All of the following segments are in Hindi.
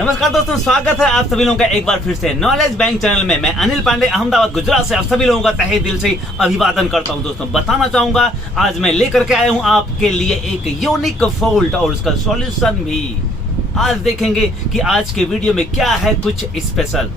नमस्कार दोस्तों, स्वागत है आप सभी लोगों का एक बार फिर से नॉलेज बैंक चैनल में। मैं अनिल पांडे अहमदाबाद गुजरात से आप सभी लोगों का तहे दिल से अभिवादन करता हूं। दोस्तों बताना चाहूंगा, आज मैं लेकर के आया हूं आपके लिए एक यूनिक फॉल्ट और उसका सॉल्यूशन भी। आज देखेंगे कि आज के वीडियो में क्या है कुछ स्पेशल।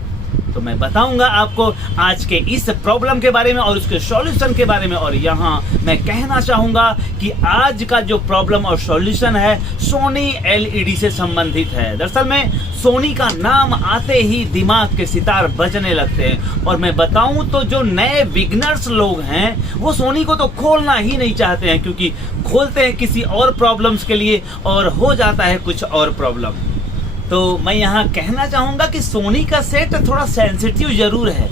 तो मैं बताऊंगा आपको आज के इस प्रॉब्लम के बारे में और उसके सॉल्यूशन के बारे में। और यहाँ मैं कहना चाहूंगा कि आज का जो प्रॉब्लम और सॉल्यूशन है सोनी एलईडी से संबंधित है। दरअसल में सोनी का नाम आते ही दिमाग के सितार बजने लगते हैं। और मैं बताऊं तो जो नए बिगनर्स लोग हैं वो सोनी को तो खोलना ही नहीं चाहते हैं, क्योंकि खोलते हैं किसी और प्रॉब्लम्स के लिए और हो जाता है कुछ और प्रॉब्लम। तो मैं यहाँ कहना चाहूंगा कि सोनी का सेट थोड़ा सेंसिटिव जरूर है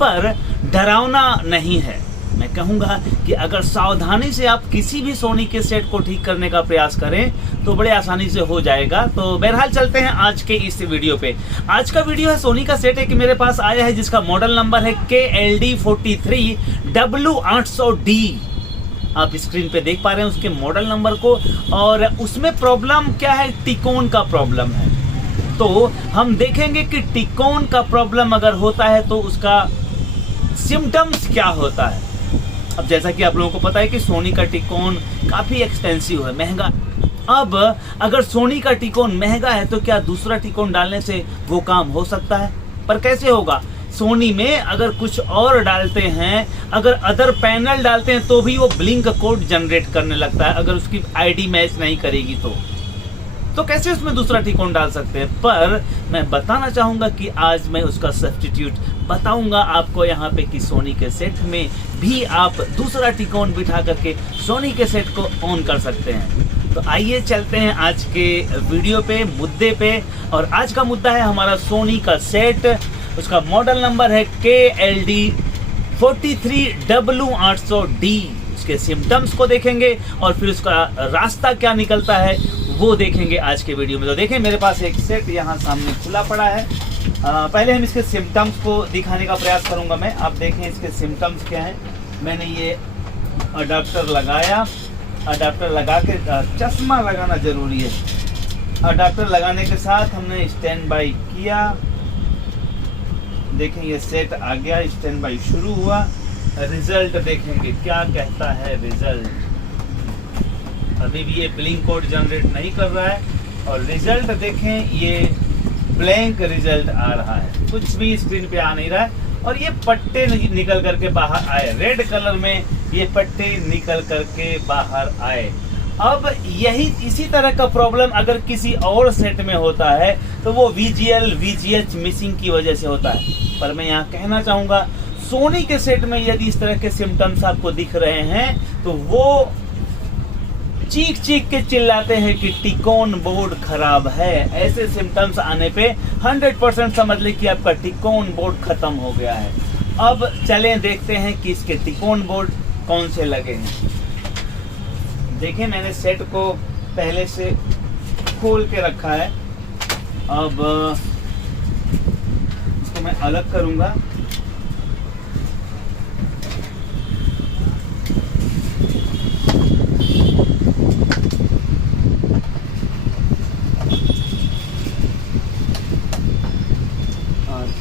पर डरावना नहीं है। मैं कहूंगा कि अगर सावधानी से आप किसी भी सोनी के सेट को ठीक करने का प्रयास करें तो बड़े आसानी से हो जाएगा। तो बहरहाल चलते हैं आज के इस वीडियो पे। आज का वीडियो है सोनी का सेट है कि मेरे पास आया है जिसका मॉडल नंबर है KLD43W800D। आप स्क्रीन पे देख पा रहे हैं उसके मॉडल नंबर को। और उसमें प्रॉब्लम क्या है, टिकोन का प्रॉब्लम है। तो हम देखेंगे कि टिकोन का प्रॉब्लम अगर होता है तो उसका सिम्टम्स क्या होता है। अब जैसा कि आप लोगों को पता है कि सोनी का टिकोन काफी एक्सपेंसिव है, महंगा। अब अगर सोनी का टिकोन महंगा है तो क्या दूसरा टिकोन डालने से वो काम हो सकता है? पर कैसे होगा? सोनी में अगर कुछ और डालते हैं, अगर अदर पैनल डालते हैं तो भी वो ब्लिंक कोड जनरेट करने लगता है अगर उसकी आईडी मैच नहीं करेगी तो कैसे उसमें दूसरा टिकोन डाल सकते हैं। पर मैं बताना चाहूंगा कि आज मैं उसका सब्स्टिट्यूट बताऊंगा आपको यहाँ पे कि सोनी के सेट में भी आप दूसरा टिकोन बिठा करके सोनी के सेट को ऑन कर सकते हैं। तो आइए चलते हैं आज के वीडियो पे, मुद्दे पे। और आज का मुद्दा है हमारा सोनी का सेट। उसका मॉडल नंबर है KLD43W800D। उसके सिम्टम्स को देखेंगे और फिर उसका रास्ता क्या निकलता है वो देखेंगे आज के वीडियो में। तो देखें मेरे पास एक सेट यहाँ सामने खुला पड़ा है। पहले हम इसके सिम्टम्स को दिखाने का प्रयास करूंगा मैं। आप देखें इसके सिम्टम्स क्या हैं। मैंने ये अडाप्टर लगाया, अडाप्टर लगा के चश्मा लगाना जरूरी है। अडाप्टर लगाने के साथ हमने स्टैंड बाई किया। देखें ये सेट आ गया, स्टैंड बाई शुरू हुआ। रिजल्ट देखेंगे क्या कहता है रिजल्ट। अभी भी ये ब्लिंक कोड जनरेट नहीं कर रहा है। और रिजल्ट देखें, ये ब्लैंक रिजल्ट आ रहा है, कुछ भी स्क्रीन पे आ नहीं रहा है। और ये पट्टे निकल करके बाहर आए, रेड कलर में ये पट्टे निकल करके बाहर आए। अब यही इसी तरह का प्रॉब्लम अगर किसी और सेट में होता है तो वो VGL VGH मिसिंग की वजह से होता है। पर मैं यहाँ कहना चाहूंगा सोनी के सेट में यदि इस तरह के सिम्टम्स आपको दिख रहे हैं तो वो चीख चीख के चिल्लाते हैं कि टिकोन बोर्ड खराब है। ऐसे सिम्टम्स आने पे 100% समझ ले कि आपका टिकोन बोर्ड खत्म हो गया है। अब चलें देखते हैं कि इसके टिकोन बोर्ड कौन से लगे हैं। देखें मैंने सेट को पहले से खोल के रखा है। अब इसको मैं अलग करूंगा।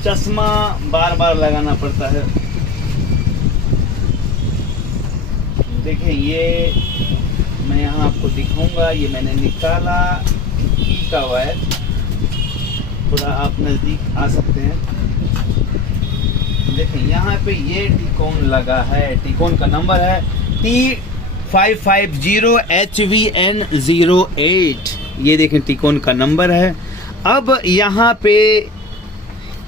चश्मा बार बार लगाना पड़ता है। देखिए ये मैं यहाँ आपको दिखाऊंगा। ये मैंने निकाला की का वायर, थोड़ा आप नजदीक आ सकते हैं। देखिए यहाँ पे ये टिकोन लगा है। टिकोन का नंबर है T550HVN08। ये देखें टिकोन का नंबर है। अब यहाँ पे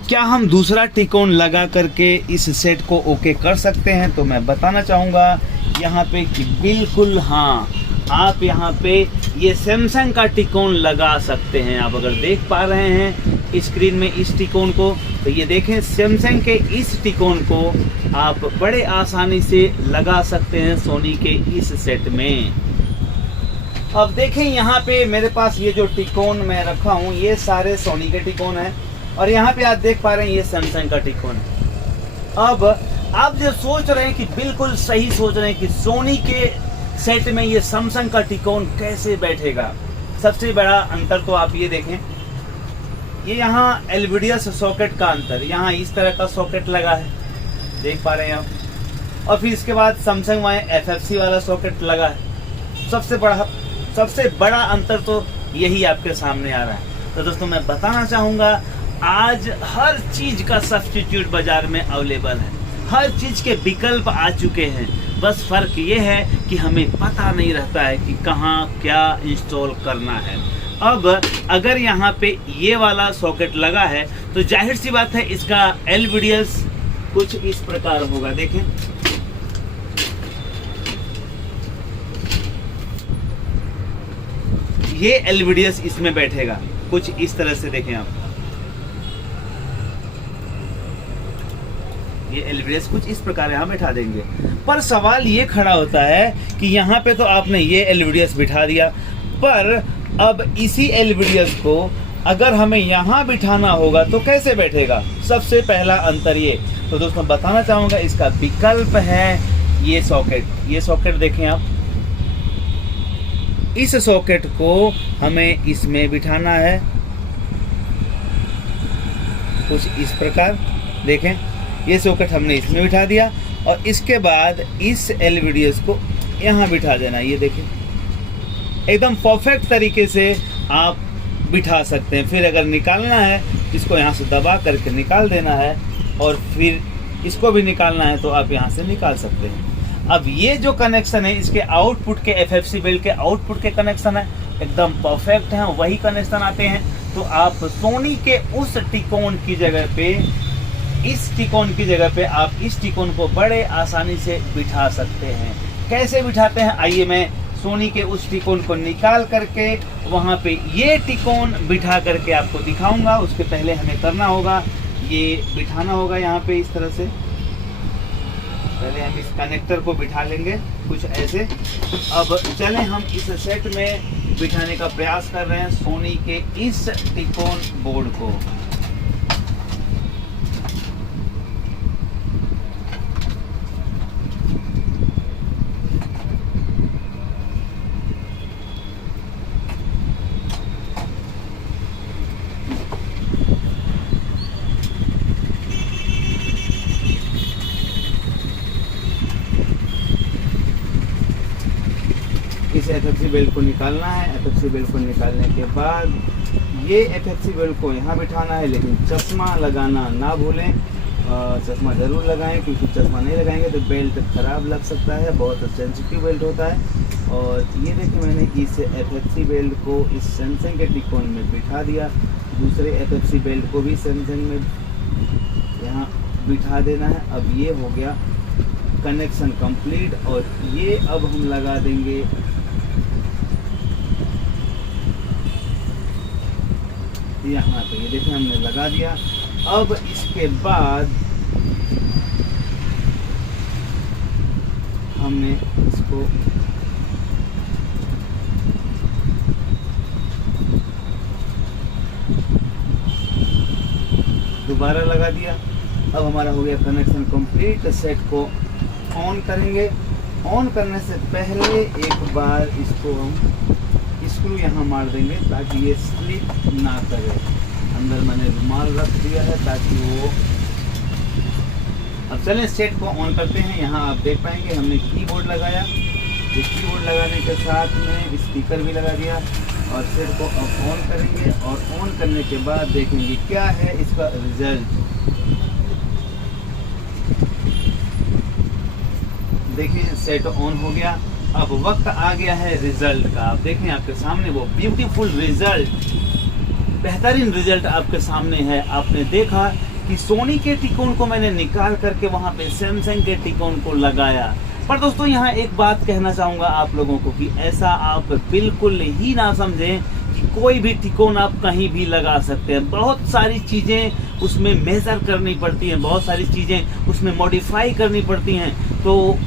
क्या हम दूसरा टिकोन लगा करके इस सेट को ओके कर सकते हैं? तो मैं बताना चाहूँगा यहाँ पे कि बिल्कुल हाँ, आप यहाँ पे ये सैमसंग का टिकोन लगा सकते हैं। आप अगर देख पा रहे हैं स्क्रीन में इस टिकोन को, तो ये देखें सैमसंग के इस टिकोन को आप बड़े आसानी से लगा सकते हैं सोनी के इस सेट में। अब देखें यहाँ पे मेरे पास ये जो टिकोन मैं रखा हूँ ये सारे सोनी के टिकोन हैं। और यहाँ पे आप देख पा रहे हैं ये सैमसंग का टिकोन है। अब आप जो सोच रहे हैं कि बिल्कुल सही सोच रहे हैं कि सोनी के सेट में ये सैमसंग का टिकोन कैसे बैठेगा। सबसे बड़ा अंतर तो आप ये देखें, ये यहाँ एलवीडियस सॉकेट का अंतर, यहाँ इस तरह का सॉकेट लगा है, देख पा रहे हैं आप। और फिर इसके बाद सैमसंग में एफएफसी वाला सॉकेट लगा है। सबसे बड़ा अंतर तो यही आपके सामने आ रहा है। तो दोस्तों मैं बताना चाहूँगा, आज हर चीज़ का सब्स्टिट्यूट बाजार में अवेलेबल है, हर चीज़ के विकल्प आ चुके हैं। बस फ़र्क ये है कि हमें पता नहीं रहता है कि कहाँ क्या इंस्टॉल करना है। अब अगर यहाँ पे ये वाला सॉकेट लगा है तो जाहिर सी बात है इसका एलवीडीएस कुछ इस प्रकार होगा। देखें, ये एलवीडीएस इसमें बैठेगा कुछ इस तरह से। देखें आप, ये एलवीडीएस कुछ इस प्रकार यहाँ बैठा देंगे। पर सवाल ये खड़ा होता है कि यहाँ पे तो आपने ये एलवीडीएस बिठा दिया, पर अब इसी एलवीडीएस को अगर हमें यहाँ बिठाना होगा तो कैसे बैठेगा? सबसे पहला अंतर ये। तो दोस्तों बताना चाहूँगा, इसका विकल्प है ये सॉकेट। ये सॉकेट देखें आप, इस सॉकेट को हमें इसमें बिठाना है कुछ इस प्रकार। देखें, ये सॉकेट हमने इसमें बिठा दिया और इसके बाद इस एलवीडीएस को यहाँ बिठा देना। ये देखें, एकदम परफेक्ट तरीके से आप बिठा सकते हैं। फिर अगर निकालना है, इसको यहाँ से दबा करके निकाल देना है और फिर इसको भी निकालना है तो आप यहाँ से निकाल सकते हैं। अब ये जो कनेक्शन है, इसके आउटपुट के एफएफसी बेल्ट के आउटपुट के कनेक्शन है, एकदम परफेक्ट हैं, वही कनेक्शन आते हैं। तो आप सोनी के उस टिकोन की जगह पे, इस टिकोन की जगह पे आप इस टिकोन को बड़े आसानी से बिठा सकते हैं। कैसे बिठाते हैं, आइए मैं सोनी के उस टिकोन को निकाल करके वहाँ पे ये टिकोन बिठा करके आपको दिखाऊंगा। उसके पहले हमें करना होगा, ये बिठाना होगा यहाँ पे इस तरह से। पहले हम इस कनेक्टर को बिठा लेंगे कुछ ऐसे। अब चलें हम इस सेट में बिठाने का प्रयास कर रहे हैं सोनी के इस टिकोन बोर्ड को। इस एफएफसी बेल्ट को निकालना है। एफएफसी बेल्ट को निकालने के बाद ये एफएफसी बेल्ट को यहाँ बिठाना है, लेकिन चश्मा लगाना ना भूलें। चश्मा ज़रूर लगाएं, क्योंकि चश्मा नहीं लगाएंगे तो बेल्ट ख़राब लग सकता है, बहुत सेंसिटिव बेल्ट होता है। और ये देखिए, मैंने इस एफएफसी बेल्ट को इस सैमसंग के टिकोन में बिठा दिया। दूसरे एफएफसी बेल्ट को भी सैमसंग में यहाँ बिठा देना है। अब ये हो गया कनेक्शन कंप्लीट। और ये अब हम लगा देंगे यहाँ पे। ये देखिए, हमने लगा दिया। अब इसके बाद हमने इसको दोबारा लगा दिया। अब हमारा हो गया कनेक्शन कंप्लीट। सेट को ऑन करेंगे। ऑन करने से पहले एक बार इसको हम स्क्रू यहाँ मार देंगे ताकि ये स्लिप ना करे। अंदर मैंने रुमाल रख दिया है ताकि वो। अब चलें सेट को ऑन करते हैं। यहाँ आप देख पाएंगे हमने कीबोर्ड लगाया। इस कीबोर्ड लगाने के साथ में स्पीकर भी लगा दिया और सेट को अब ऑन करेंगे। और ऑन करने के बाद देखेंगे क्या है इसका रिजल्ट। देखिए, सेट ऑन हो गया। अब वक्त आ गया है रिजल्ट का। आप देखें, आपके सामने वो ब्यूटीफुल रिजल्ट, बेहतरीन रिजल्ट आपके सामने है। आपने देखा कि सोनी के टिकोन को मैंने निकाल करके वहाँ पे सैमसंग के टिकोन को लगाया। पर दोस्तों यहाँ एक बात कहना चाहूँगा आप लोगों को कि ऐसा आप बिल्कुल ही ना समझें कि कोई भी टिकोन आप कहीं भी लगा सकते हैं। बहुत सारी चीज़ें उसमें मेज़र करनी पड़ती हैं, बहुत सारी चीज़ें उसमें मॉडिफाई करनी पड़ती हैं। तो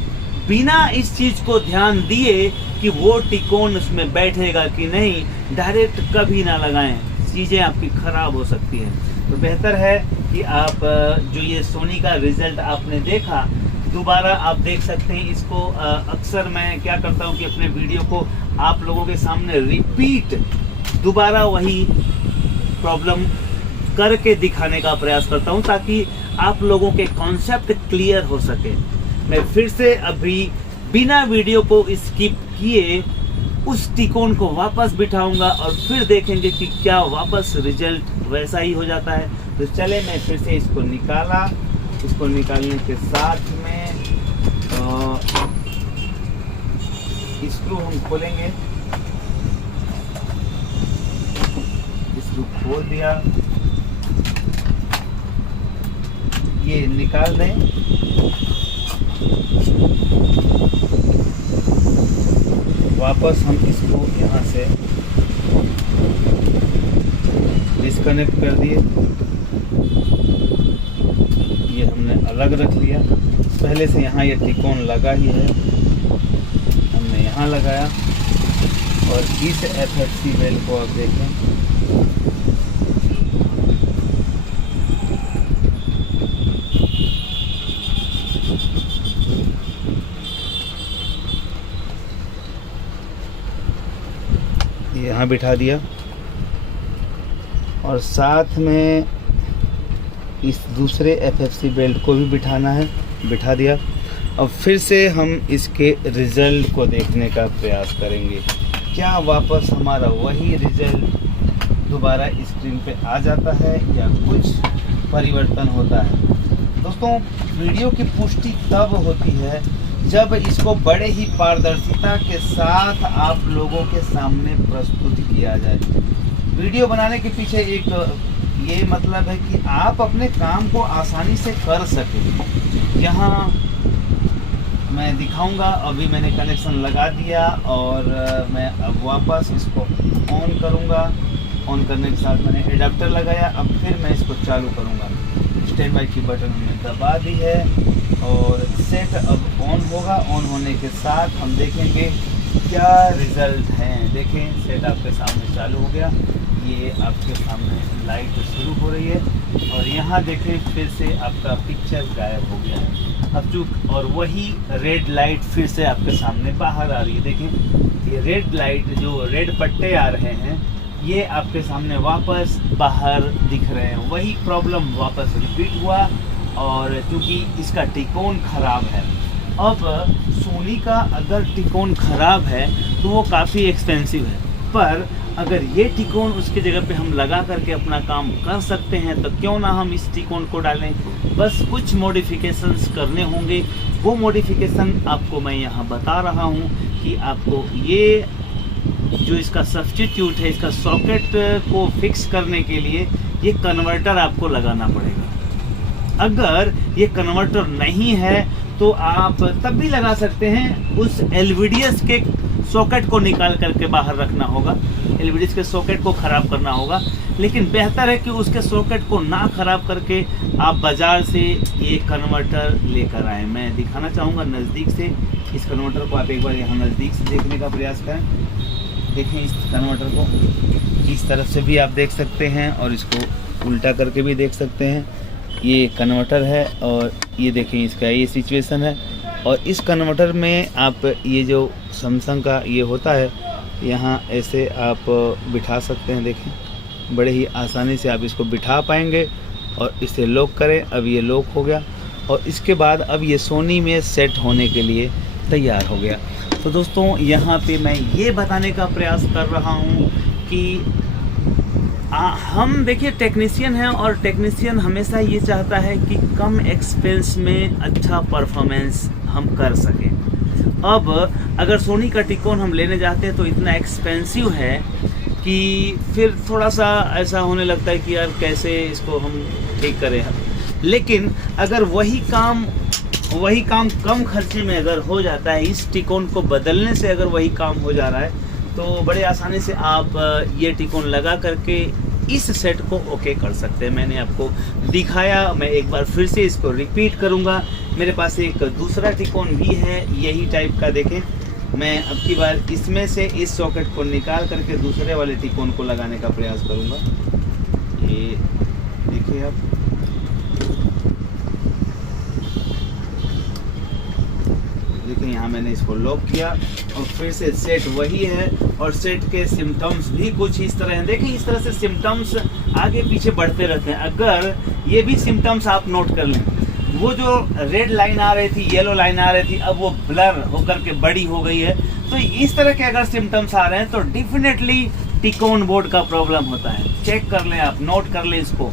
बिना इस चीज़ को ध्यान दिए कि वो टिकोन उसमें बैठेगा कि नहीं, डायरेक्ट कभी ना लगाएं, चीज़ें आपकी ख़राब हो सकती हैं। तो बेहतर है कि आप जो ये सोनी का रिज़ल्ट आपने देखा, दोबारा आप देख सकते हैं इसको। अक्सर मैं क्या करता हूँ कि अपने वीडियो को आप लोगों के सामने रिपीट दोबारा वही प्रॉब्लम करके दिखाने का प्रयास करता हूं ताकि आप लोगों के कॉन्सेप्ट क्लियर हो सके। मैं फिर से अभी बिना वीडियो को स्किप किए उस टिकोन को वापस बिठाऊंगा और फिर देखेंगे कि क्या वापस रिजल्ट वैसा ही हो जाता है। तो चले, मैं फिर से इसको निकाला। इसको निकालने के साथ में स्क्रू हम खोलेंगे। स्क्रू खोल दिया, ये निकाल दें। वापस हम इसको यहाँ से डिस्कनेक्ट कर दिए। ये हमने अलग रख लिया। पहले से यहाँ ये टिकोन लगा ही है, हमने यहाँ लगाया। और इस FFC वेल को आप देखें, यहाँ बिठा दिया और साथ में इस दूसरे FFC बेल्ट को भी बिठाना है, बिठा दिया। अब फिर से हम इसके रिज़ल्ट को देखने का प्रयास करेंगे। क्या वापस हमारा वही रिज़ल्ट दोबारा स्क्रीन पे आ जाता है या कुछ परिवर्तन होता है। दोस्तों, वीडियो की पुष्टि तब होती है जब इसको बड़े ही पारदर्शिता के साथ आप लोगों के सामने प्रस्तुत किया जाए। वीडियो बनाने के पीछे एक ये मतलब है कि आप अपने काम को आसानी से कर सकें। यहाँ मैं दिखाऊंगा, अभी मैंने कनेक्शन लगा दिया और मैं अब वापस इसको ऑन करूंगा। ऑन करने के साथ मैंने एडाप्टर लगाया। अब फिर मैं इसको चालू करूंगा। स्टैंड बाय की बटन हमने दबा दी है और सेट अब ऑन होगा। ऑन होने के साथ हम देखेंगे क्या रिज़ल्ट हैं। देखें, सेट आपके सामने चालू हो गया। ये आपके सामने लाइट शुरू हो रही है और यहाँ देखें फिर से आपका पिक्चर गायब हो गया है अब चूक। और वही रेड लाइट फिर से आपके सामने बाहर आ रही है। देखें, ये रेड लाइट, जो रेड पट्टे आ रहे हैं, ये आपके सामने वापस बाहर दिख रहे हैं। वही प्रॉब्लम वापस रिपीट हुआ और क्योंकि इसका टिकोन ख़राब है। अब सोनी का अगर टिकोन ख़राब है तो वो काफ़ी एक्सपेंसिव है, पर अगर ये टिकोन उसके जगह पे हम लगा करके अपना काम कर सकते हैं तो क्यों ना हम इस टिकोन को डालें। बस कुछ मॉडिफिकेशंस करने होंगे। वो मॉडिफिकेशन आपको मैं यहाँ बता रहा हूँ कि आपको ये जो इसका सब्स्टिट्यूट है, इसका सॉकेट को फिक्स करने के लिए ये कन्वर्टर आपको लगाना पड़ेगा। अगर ये कन्वर्टर नहीं है तो आप तब भी लगा सकते हैं। उस LVDS के सॉकेट को निकाल करके बाहर रखना होगा, LVDS के सॉकेट को ख़राब करना होगा। लेकिन बेहतर है कि उसके सॉकेट को ना ख़राब करके आप बाज़ार से ये कन्वर्टर लेकर आएँ। मैं दिखाना चाहूँगा नज़दीक से इस कन्वर्टर को। आप एक बार यहाँ नज़दीक से देखने का प्रयास करें। देखें इस कन्वर्टर को, इस तरफ से भी आप देख सकते हैं और इसको उल्टा करके भी देख सकते हैं। ये कन्वर्टर है और ये देखें इसका ये सिचुएशन है। और इस कन्वर्टर में आप ये जो सैमसंग का ये होता है, यहाँ ऐसे आप बिठा सकते हैं। देखें, बड़े ही आसानी से आप इसको बिठा पाएंगे और इसे लॉक करें। अब ये लॉक हो गया और इसके बाद अब ये सोनी में सेट होने के लिए तैयार हो गया। तो दोस्तों, यहाँ पे मैं ये बताने का प्रयास कर रहा हूँ कि हम देखिए टेक्नीशियन हैं और टेक्नीशियन हमेशा ये चाहता है कि कम एक्सपेंस में अच्छा परफॉर्मेंस हम कर सकें। अब अगर सोनी का टिकोन हम लेने जाते हैं तो इतना एक्सपेंसिव है कि फिर थोड़ा सा ऐसा होने लगता है कि यार कैसे इसको हम ठीक करें। लेकिन अगर वही काम कम खर्चे में अगर हो जाता है, इस टिकोन को बदलने से अगर वही काम हो जा रहा है, तो बड़े आसानी से आप ये टिकोन लगा करके इस सेट को ओके कर सकते हैं। मैंने आपको दिखाया, मैं एक बार फिर से इसको रिपीट करूंगा। मेरे पास एक दूसरा टिकोन भी है यही टाइप का। देखें, मैं अब की बार इसमें से इस सॉकेट को निकाल करके दूसरे वाले टिकोन को लगाने का प्रयास करूंगा। ये देखिए आप, देखिए यहाँ मैंने इसको लॉक किया और फिर से सेट वही है और सेट के सिम्टम्स भी कुछ इस तरह हैं। देखिए, इस तरह से सिम्टम्स आगे पीछे बढ़ते रहते हैं। अगर ये भी सिम्टम्स आप नोट कर लें, वो जो रेड लाइन आ रही थी, येलो लाइन आ रही थी, अब वो ब्लर होकर के बड़ी हो गई है, तो इस तरह के अगर सिम्टम्स आ रहे हैं तो डेफिनेटली टिकोन बोर्ड का प्रॉब्लम होता है। चेक कर लें, आप नोट कर लें इसको।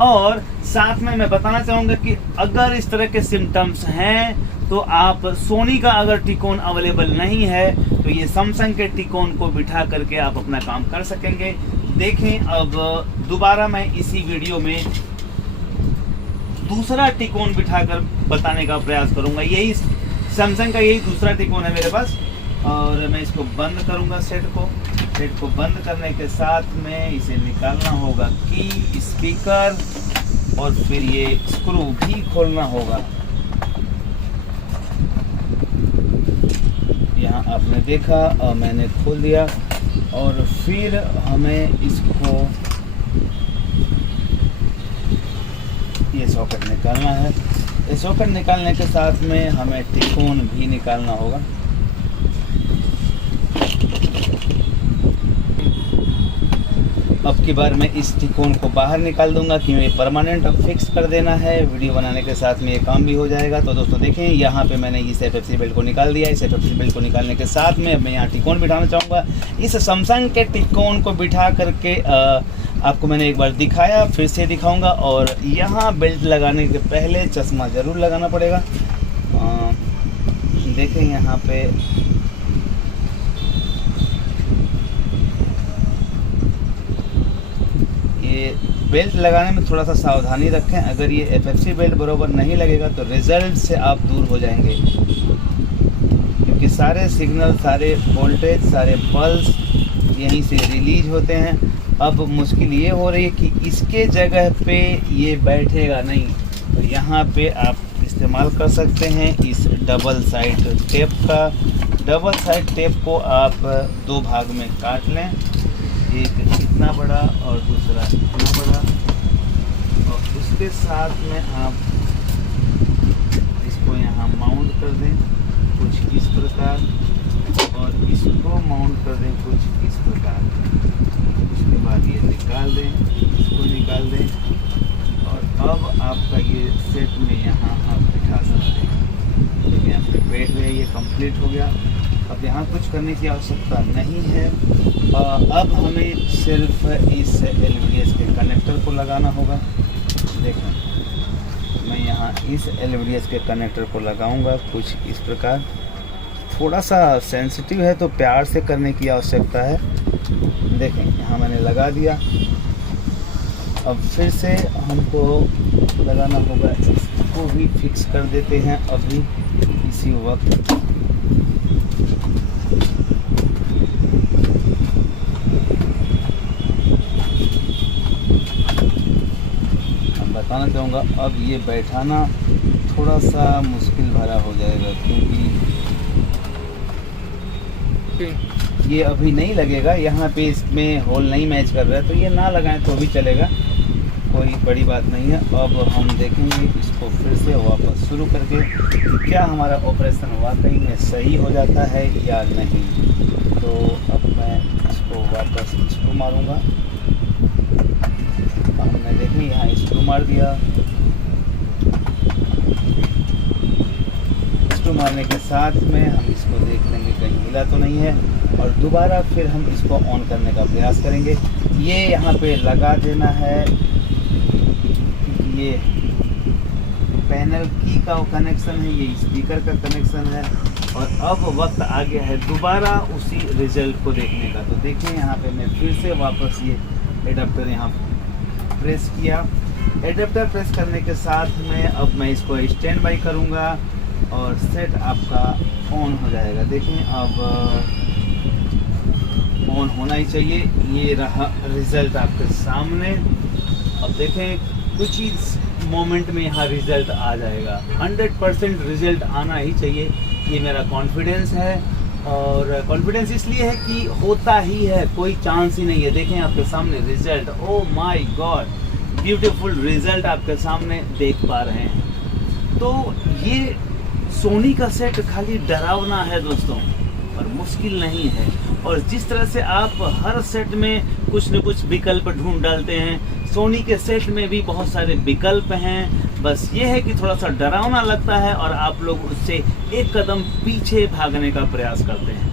और साथ में मैं बताना चाहूँगा कि अगर इस तरह के सिम्टम्स हैं तो आप सोनी का अगर टिकोन अवेलेबल नहीं है तो ये सैमसंग के टिकोन को बिठा करके आप अपना काम कर सकेंगे। देखें, अब दोबारा मैं इसी वीडियो में दूसरा टिकोन बिठाकर बताने का प्रयास करूंगा। यही सैमसंग का यही दूसरा टिकोन है मेरे पास, और मैं इसको बंद करूंगा। सेट को बंद करने के साथ में इसे निकालना होगा की, स्पीकर, और फिर ये स्क्रू भी खोलना होगा। यहाँ आपने देखा और मैंने खोल दिया, और फिर हमें इसको ये सॉकेट निकालना है। ये सॉकेट निकालने के साथ में हमें टिकोन भी निकालना होगा। अब की बार मैं इस टिकोन को बाहर निकाल दूंगा क्योंकि परमानेंट अब फिक्स कर देना है। वीडियो बनाने के साथ में ये काम भी हो जाएगा। तो दोस्तों देखें, यहाँ पे मैंने इस एफएफसी बेल्ट को निकाल दिया। इस एफएफसी बेल्ट को निकालने के साथ में अब मैं यहाँ टिकोन बिठाना चाहूँगा। इस सैमसंग के टिकोन को बिठा करके आपको मैंने एक बार दिखाया, फिर से दिखाऊँगा। और यहाँ बेल्ट लगाने के पहले चश्मा ज़रूर लगाना पड़ेगा। देखें यहाँ पे ये बेल्ट लगाने में थोड़ा सा सावधानी रखें। अगर ये एफएफसी बेल्ट बरोबर नहीं लगेगा तो रिजल्ट से आप दूर हो जाएंगे, क्योंकि सारे सिग्नल, सारे वोल्टेज, सारे पल्स यहीं से रिलीज होते हैं। अब मुश्किल ये हो रही है कि इसके जगह पे ये बैठेगा नहीं, तो यहाँ पे आप इस्तेमाल कर सकते हैं इस डबल साइड टेप का। डबल साइड टेप को आप दो भाग में काट लें, एक इतना बड़ा और दूसरा इतना बड़ा, और उसके साथ में आप इसको यहाँ माउंट कर दें कुछ इस प्रकार, और इसको माउंट कर दें कुछ इस प्रकार। उसके बाद ये निकाल दें, इसको निकाल दें, और अब आपका ये सेट में यहाँ आप बिठा सकते हैं। देखिए यहाँ पे बैठ गया, ये कंप्लीट हो गया। अब यहाँ कुछ करने की आवश्यकता नहीं है। अब हमें सिर्फ इस LVDS के कनेक्टर को लगाना होगा। देखें, मैं यहाँ इस LVDS के कनेक्टर को लगाऊंगा कुछ इस प्रकार। थोड़ा सा सेंसिटिव है तो प्यार से करने की आवश्यकता है। देखें, यहाँ मैंने लगा दिया। अब फिर से हमको लगाना होगा, इसको भी फिक्स कर देते हैं अभी इसी वक्त। बताना चाहूँगा अब ये बैठाना थोड़ा सा मुश्किल भरा हो जाएगा, क्योंकि ये अभी नहीं लगेगा। यहाँ पे इसमें होल नहीं मैच कर रहा है, तो ये ना लगाएं तो भी चलेगा, कोई बड़ी बात नहीं है। अब हम देखेंगे इसको फिर से वापस शुरू करके कि क्या हमारा ऑपरेशन वाकई में सही हो जाता है या नहीं। तो अब मैं इसको वापस स्क्रू मारूँगा। हमने देखें यहाँ स्क्रू मार दिया। स्क्रू मारने के साथ में हम इसको देख लेंगे कहीं हिला तो नहीं है, और दोबारा फिर हम इसको ऑन करने का प्रयास करेंगे। ये यहाँ पे लगा देना है, ये पैनल की का कनेक्शन है, ये स्पीकर का कनेक्शन है। और अब वक्त आ गया है दोबारा उसी रिजल्ट को देखने का। तो देखिए यहाँ पे मैं फिर से वापस ये एडाप्टर यहाँ प्रेस किया। एडाप्टर प्रेस करने के साथ में अब मैं इसको स्टैंड बाई करूँगा और सेट आपका ऑन हो जाएगा। देखें, अब ऑन होना ही चाहिए। ये रहा रिज़ल्ट आपके सामने। अब देखें, कुछ ही मोमेंट में यहाँ रिज़ल्ट आ जाएगा। 100% रिज़ल्ट आना ही चाहिए, ये मेरा कॉन्फिडेंस है। और कॉन्फिडेंस इसलिए है कि होता ही है, कोई चांस ही नहीं है। देखें आपके सामने result, oh my God, beautiful result आपके सामने देख पा रहे हैं। तो ये सोनी का सेट खाली डरावना है दोस्तों, और मुश्किल नहीं है। और जिस तरह से आप हर सेट में कुछ न कुछ विकल्प ढूंढ डालते हैं, सोनी के सेट में भी बहुत सारे विकल्प हैं। बस ये है कि थोड़ा सा डरावना लगता है और आप लोग उससे एक कदम पीछे भागने का प्रयास करते हैं।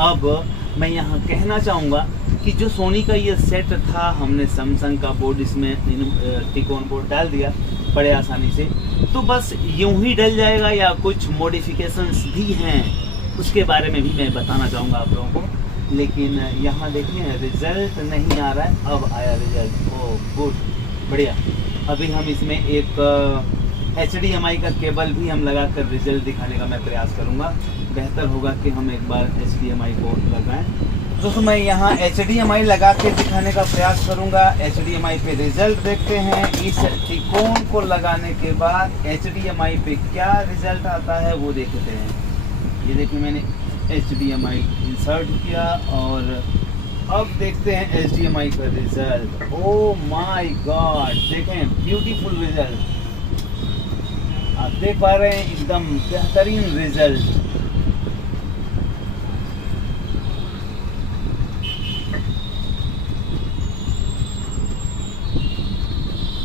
अब मैं यहाँ कहना चाहूँगा कि जो सोनी का ये सेट था, हमने सैमसंग का बोर्ड इसमें टिकोन बोर्ड डाल दिया बड़े आसानी से, तो बस यूं ही डल जाएगा या कुछ मॉडिफिकेशंस भी हैं, उसके बारे में भी मैं बताना चाहूँगा आप लोगों को। लेकिन यहाँ देखिए रिजल्ट नहीं आ रहा है, अब आया रिजल्ट। ओह गुड, बढ़िया। अभी हम इसमें एक HDMI का केबल भी हम लगा कर रिजल्ट दिखाने का मैं प्रयास करूँगा। बेहतर होगा कि हम एक बार HDMI को लगाएं। दोस्तों मैं यहाँ HDMI लगा के दिखाने का प्रयास करूँगा। HDMI पे रिजल्ट देखते हैं। इस टिकोन को लगाने के बाद HDMI पे क्या रिजल्ट आता है वो देखते हैं। ये देखिए मैंने HDMI इंसर्ट किया और अब देखते हैं HDMI का रिजल्ट। ओह माय गॉड, देखें ब्यूटीफुल रिजल्ट, आप देख पा रहे हैं, एकदम बेहतरीन रिजल्ट।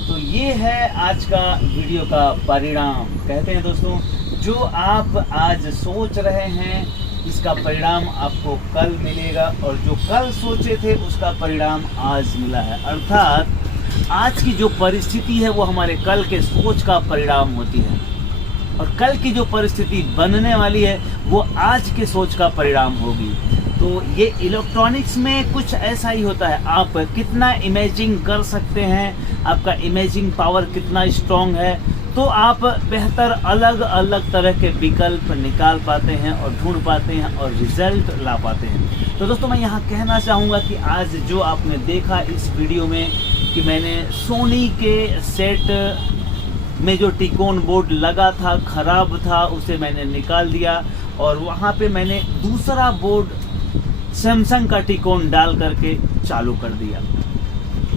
तो ये है आज का वीडियो का परिणाम। कहते हैं दोस्तों, जो आप आज सोच रहे हैं इसका परिणाम आपको कल मिलेगा, और जो कल सोचे थे उसका परिणाम आज मिला है। अर्थात आज की जो परिस्थिति है वो हमारे कल के सोच का परिणाम होती है, और कल की जो परिस्थिति बनने वाली है वो आज के सोच का परिणाम होगी। तो ये इलेक्ट्रॉनिक्स में कुछ ऐसा ही होता है। आप कितना इमेजिंग कर सकते हैं, आपका इमेजिंग पावर कितना स्ट्रॉन्ग है, तो आप बेहतर अलग अलग तरह के विकल्प निकाल पाते हैं और ढूंढ पाते हैं और रिजल्ट ला पाते हैं। तो दोस्तों मैं यहाँ कहना चाहूँगा कि आज जो आपने देखा इस वीडियो में कि मैंने सोनी के सेट में जो टिकोन बोर्ड लगा था, ख़राब था, उसे मैंने निकाल दिया और वहाँ पे मैंने दूसरा बोर्ड सैमसंग का टिकोन डाल करके चालू कर दिया।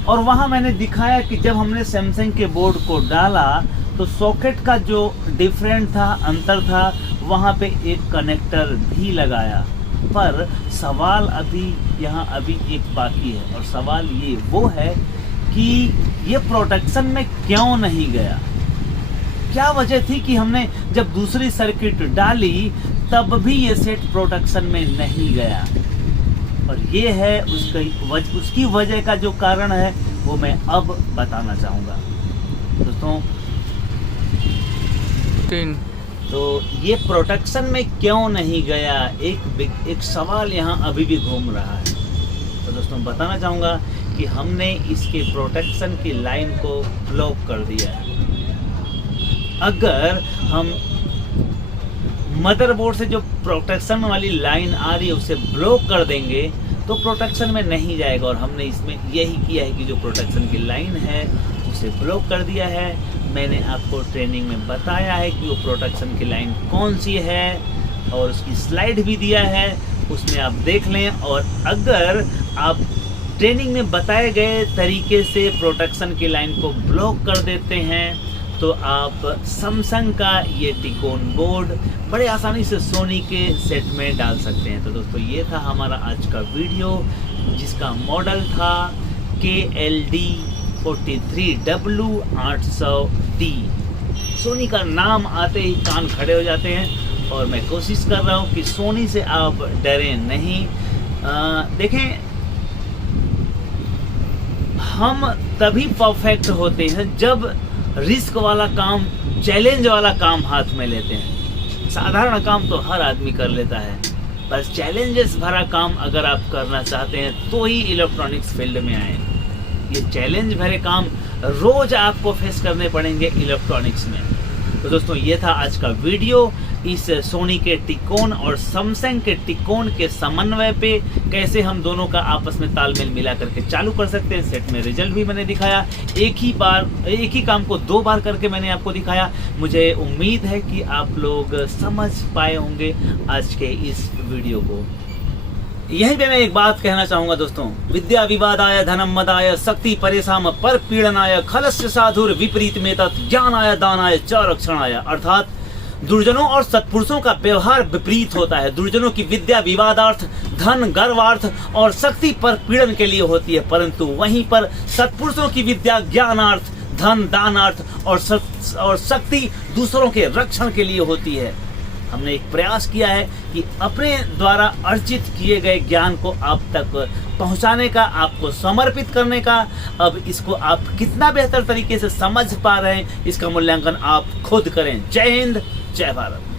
और वहाँ मैंने दिखाया कि जब हमने सैमसंग के बोर्ड को डाला तो सॉकेट का जो डिफरेंट था, अंतर था, वहाँ पे एक कनेक्टर भी लगाया। पर सवाल यहाँ अभी एक बाकी है, और सवाल ये वो है कि ये प्रोटेक्शन में क्यों नहीं गया। क्या वजह थी कि हमने जब दूसरी सर्किट डाली तब भी ये सेट प्रोटेक्शन में नहीं गया, और ये है उसकी वजह का जो कारण है वो मैं अब बताना चाहूँगा दोस्तों। तो ये प्रोटेक्शन में क्यों नहीं गया, एक सवाल यहाँ अभी भी घूम रहा है। तो दोस्तों बताना चाहूँगा कि हमने इसके प्रोटेक्शन की लाइन को ब्लॉक कर दिया है। अगर हम मदरबोर्ड से जो प्रोटेक्शन वाली लाइन आ रही है उसे ब्लॉक कर देंगे तो प्रोटेक्शन में नहीं जाएगा, और हमने इसमें यही किया है कि जो प्रोटेक्शन की लाइन है उसे ब्लॉक कर दिया है। मैंने आपको ट्रेनिंग में बताया है कि वो प्रोटेक्शन की लाइन कौन सी है और उसकी स्लाइड भी दिया है, उसमें आप देख लें। और अगर आप ट्रेनिंग में बताए गए तरीके से प्रोटेक्शन की लाइन को ब्लॉक कर देते हैं तो आप सैमसंग का ये टिकोन बोर्ड बड़े आसानी से सोनी के सेट में डाल सकते हैं। तो दोस्तों ये था हमारा आज का वीडियो, जिसका मॉडल था KLD 43W800D। सोनी का नाम आते ही कान खड़े हो जाते हैं, और मैं कोशिश कर रहा हूँ कि सोनी से आप डरें नहीं। देखें, हम तभी परफेक्ट होते हैं जब रिस्क वाला काम, चैलेंज वाला काम हाथ में लेते हैं। साधारण काम तो हर आदमी कर लेता है, बस चैलेंजेस भरा काम अगर आप करना चाहते हैं तो ही इलेक्ट्रॉनिक्स फील्ड में आए। ये चैलेंज भरे काम रोज आपको फेस करने पड़ेंगे इलेक्ट्रॉनिक्स में। तो दोस्तों ये था आज का वीडियो, इस सोनी के टिकोन और सैमसंग के टिकोन के समन्वय पे कैसे हम दोनों का आपस में तालमेल मिला करके चालू कर सकते हैं। सेट में रिजल्ट भी मैंने दिखाया, एक ही काम को 2 बार करके मैंने आपको दिखाया। मुझे उम्मीद है कि आप लोग समझ पाए होंगे आज के इस वीडियो को। यहीं पे मैं एक बात कहना चाहूंगा दोस्तों, विद्या विवादाय धनम मदाय शक्ति परेशान पर पीड़नाय खलस्य साधुर विपरीत में तत् ज्ञानाय दानाय च रक्षणाय। अर्थात दुर्जनों और सत्पुरुषों का व्यवहार विपरीत होता है। दुर्जनों की विद्या विवादार्थ, धन गर्वार्थ और शक्ति पर पीड़न के लिए होती है, परंतु वहीं पर सत्पुरुषों की विद्या ज्ञानार्थ, धन दानार्थ और शक्ति दूसरों के रक्षण के लिए होती है। हमने एक प्रयास किया है कि अपने द्वारा अर्जित किए गए ज्ञान को आप तक पहुंचाने का, आपको समर्पित करने का। अब इसको आप कितना बेहतर तरीके से समझ पा रहे हैं, इसका मूल्यांकन आप खुद करें। जय हिंद, जय भारत।